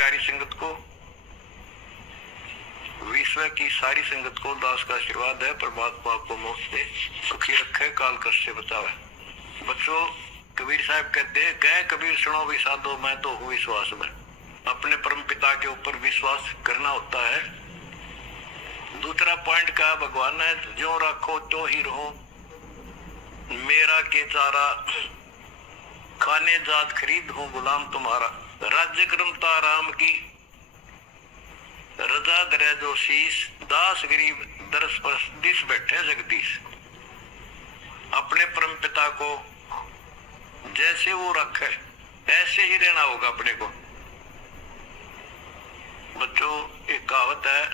प्यारी संगत को, विश्व की सारी संगत को दास का आशीर्वाद है। परमात्मा आपको मौत से सुखी रखे, काल कष्ट से बचावे। बच्चों, कबीर साहब कहते हैं, कह कबीर सुनो भी साधो, मैं तो हूँ विश्वास में। अपने परम पिता के ऊपर विश्वास करना होता है। दूसरा पॉइंट कहा भगवान ने, जो रखो तो ही रहो, मेरा के चारा खाने जात खरीद हूँ गुलाम तुम्हारा। राज्य क्रमता राम की रजा धरे जो शीश, दास गरीब दरस पर दिस बैठे जगदीश। अपने परम पिता को जैसे वो रखे ऐसे ही रहना होगा अपने को। बच्चों, एक कहावत है,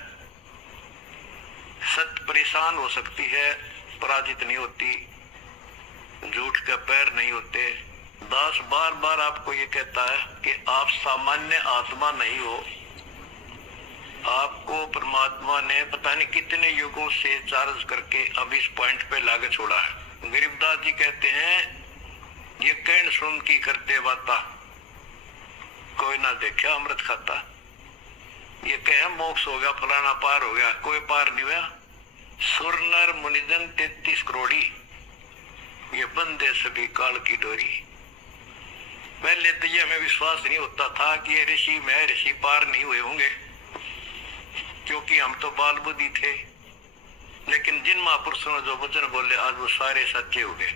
सत्य परेशान हो सकती है, पराजित नहीं होती, झूठ के पैर नहीं होते। दास बार बार आपको ये कहता है कि आप सामान्य आत्मा नहीं हो। आपको परमात्मा ने पता नहीं कितने युगों से चार्ज करके अब इस पॉइंट पे लाके छोड़ा है। गरीबदास जी कहते हैं, ये कहन सुन की करते बाता, कोई ना देखा अमृत खाता। ये कहे मोक्ष हो गया, फलाना पार हो गया, कोई पार नहीं हुआ। सुर नर मुनिजन 33 करोड़ी, ये बंदे सभी काल की डोरी। पहले तो ये हमें विश्वास नहीं होता था कि ये ऋषि में ऋषि पार नहीं हुए होंगे, क्योंकि हम तो बाल बुद्धि थे। लेकिन जिन महापुरुषों ने जो वचन बोले आज वो सारे सच्चे हो गए,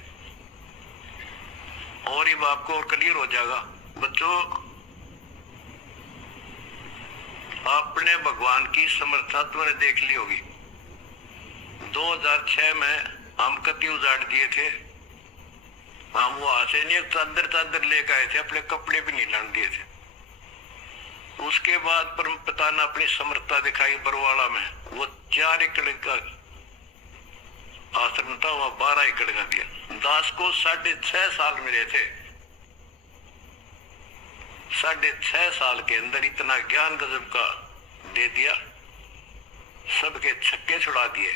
और ये आपको और क्लियर हो जाएगा। बच्चों, आपने भगवान की समर्था तुमने देख ली होगी। 2006 में हम कति उजाड़ दिए थे, हम वहां से नहीं चादर लेकर आए थे, अपने कपड़े भी नहीं लाने दिए थे। उसके बाद परम पिता ने अपनी समर्थता दिखाई बरवाड़ा में, वो 4 एकड़ का आश्रम था, वहां 12 एकड़ का दिया। दास को 6.5 साल मिले थे। 6.5 साल के अंदर इतना ज्ञान गजब का दे दिया, सबके छक्के छुड़ा दिए।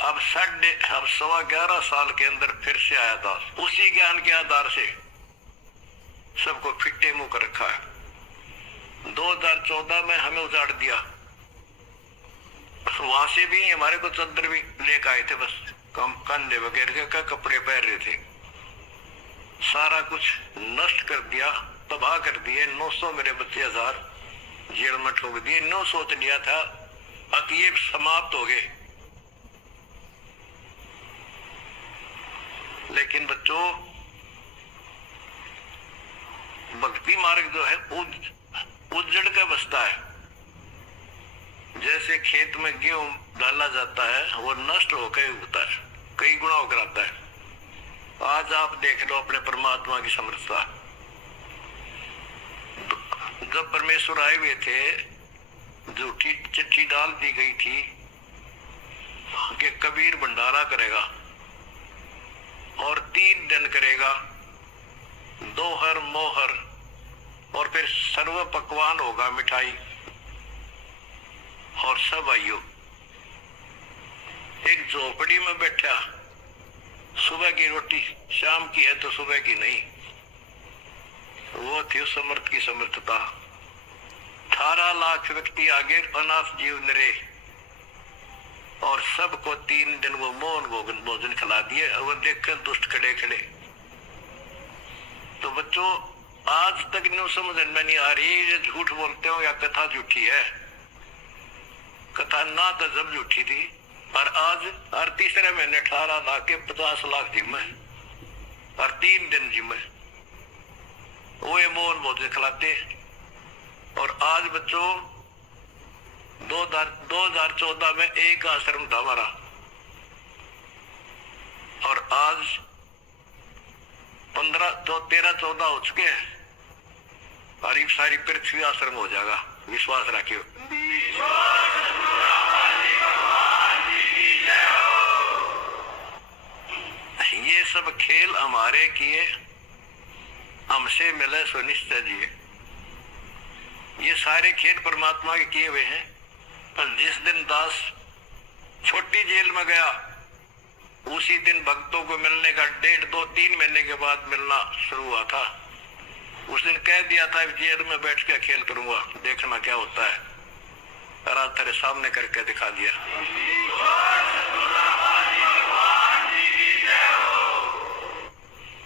अब 11.25 साल के अंदर फिर से आया दास, उसी ज्ञान के आधार से सबको फिट्टे मुंह कर रखा है। 2014 में हमें उजाड़ दिया, वहां से भी हमारे को चद्दर भी लेकर आए थे, बस कंधे वगैरह का कपड़े पहन रहे थे। सारा कुछ नष्ट कर दिया, तबाह कर दिए। 900 मेरे बच्चे 1000 जेल में ठोक दिए। 9 सोच लिया था अब ये समाप्त हो गए, लेकिन बच्चों, भक्ति मार्ग जो है उजड़ के बसता है। जैसे खेत में गेहूं डाला जाता है, वो नष्ट होकर उगता है, कई गुना होकर आता है। आज आप देख लो अपने परमात्मा की समर्थता। जब परमेश्वर आए हुए थे, झूठी चिट्ठी डाल दी गई थी कि कबीर भंडारा करेगा और 3 दिन करेगा, दोहर मोहर, और फिर सर्व पकवान होगा, मिठाई और सब आइयो। एक झोपड़ी में बैठा, सुबह की रोटी शाम की है तो सुबह की नहीं। वो थी उस समर्थ की समर्थता। 18 लाख व्यक्ति आगे अनाथ जीव निरे, और सबको 3 दिन वो मौन भोजन खिला दिए, और वो देखकर दुष्ट खड़े खड़े। तो बच्चों, आज तक नहीं समझ में नहीं आ रही ये झूठ बोलते हो या कथा झूठी है। कथा ना तो जब झूठी थी, और आज हर तीसरे महीने 18 लाख के 50 लाख जिम्मे, और 3 दिन जिम्मे वो ये मौन भोजन खिलाते। और आज बच्चों, 2014 में एक आश्रम था हमारा, और आज 13-14 हो चुके हैं, और ये सारी पृथ्वी आश्रम हो जाएगा। विश्वास रखियो। ये सब खेल हमारे किए, हमसे मिले सुनिश्चय जिए। ये सारे खेल परमात्मा के किए हुए हैं। पर जिस दिन दास छोटी जेल में गया, उसी दिन भक्तों को मिलने का 1.5, 2, 3 महीने के बाद मिलना शुरू हुआ था। उस दिन कह दिया था जेल में बैठ के खेल करूंगा, देखना क्या होता है, और आज तेरे सामने करके दिखा दिया।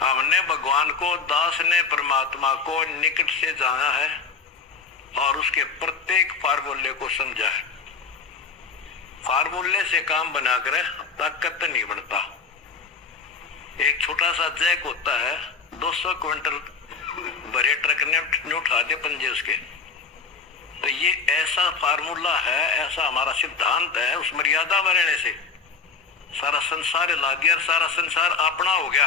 हमने भगवान को, दास ने परमात्मा को निकट से जाना है और उसके प्रत्येक फार्मूले को समझा है। फार्मूले से काम बनाकर ताकत नहीं बनता। एक छोटा सा जैक होता है, 200 क्विंटल भरे ट्रक ने उठा दिए पंजे उसके। तो ये ऐसा फार्मूला है, ऐसा हमारा सिद्धांत है। उस मर्यादा में रहने से सारा संसार ला दिया, सारा संसार अपना हो गया,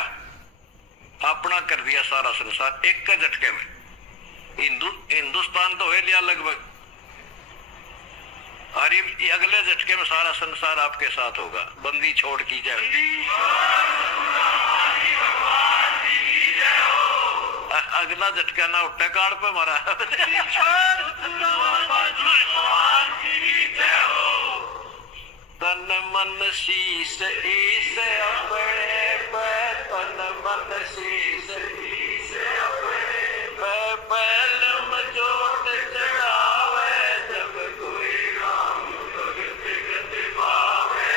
अपना कर दिया सारा संसार एक का झटके में। हिंदुस्तान तो हो लिया लगभग, और ये अगले झटके में सारा संसार आपके साथ होगा। बंदी छोड़ की जाए, अगला झटका ना उठे काड़ पे मारा। तन मन शीस ईस अपने पे, तन मन शीस ईस अपने पे, पहलम जोत चढ़ावे जब कोई राम भगत पावे।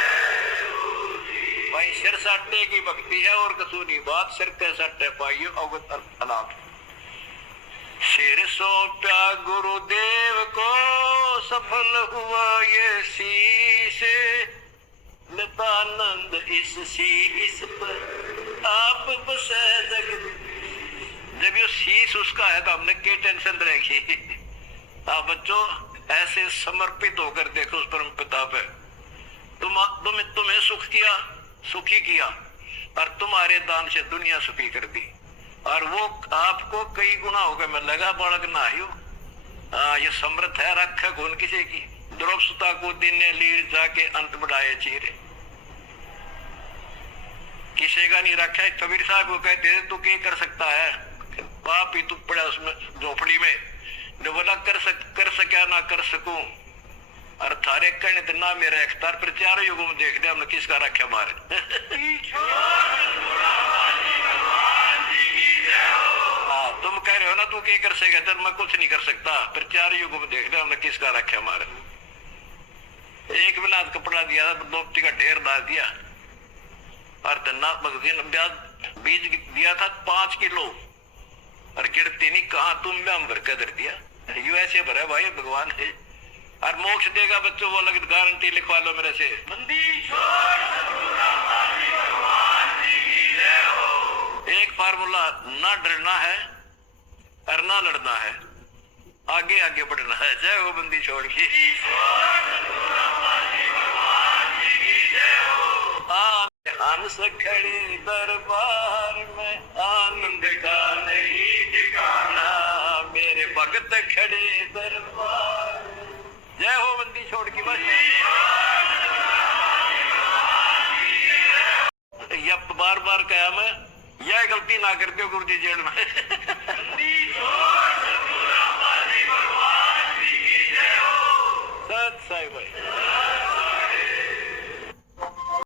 भाई सिर साटे की भक्ति है और कसू नहीं बात, सिर के साटे पाइयो अवगत अनाथ। सिर सौंपा गुरुदेव को, सफल हुआ ये शीश, नितानंद इस शीश पर आप बसे जगत। जब ये शीश उसका है तो हमने क्या टेंशन रहेगी। आप बच्चों ऐसे समर्पित होकर देखो उस परम पिता पे। तुम्हें सुखी किया और तुम्हारे दान से दुनिया सुखी कर दी, और वो आपको कई गुना होगा मिलेगा। बालक ना ही ये समृद्ध है, रखे गुण किसी की। द्रौपदा को दिन ने लीर जाके अंत बढ़ाए चीरे, किसी का नहीं रखा। कबीर साहब को कहते थे तू क्या कर सकता है, पाप ही तू पड़ा उसमें झोपड़ी में। जो बोला कर सका ना कर सकूं, और थारे कहने तो ना मेरा इख्तियार, पर चारों युगों में देख लिया हमने किसका रखा मारे। तुम कह रहे हो ना तू क्या कर सकेगा, तो मैं कुछ नहीं कर सकता, पर चार युगों में देख लिया हमने किसका रखा मारे। एक बिना कपड़ा दिया, दोपटी का ढेर डाल दिया, और धन्ना बीज दिया था 5 किलो, और गिरती नहीं कहा तुम में हम भर कर धर दिया। यू ऐसे भरा भाई भगवान है, और मोक्ष देगा बच्चों वो लगत गारंटी लिखवा लो मेरे से। एक फार्मूला, ना डरना है और ना लड़ना है, आगे आगे बढ़ना है। जय हो बंदी छोड़ की। हंस खड़ी दरबार में आनंद का नहीं ठिकाना, मेरे भगत खड़े दरबार। जय हो बंदी छोड़ की। बस यह बार बार कहा मैं, यह गलती ना करके गुरु जी जेल में।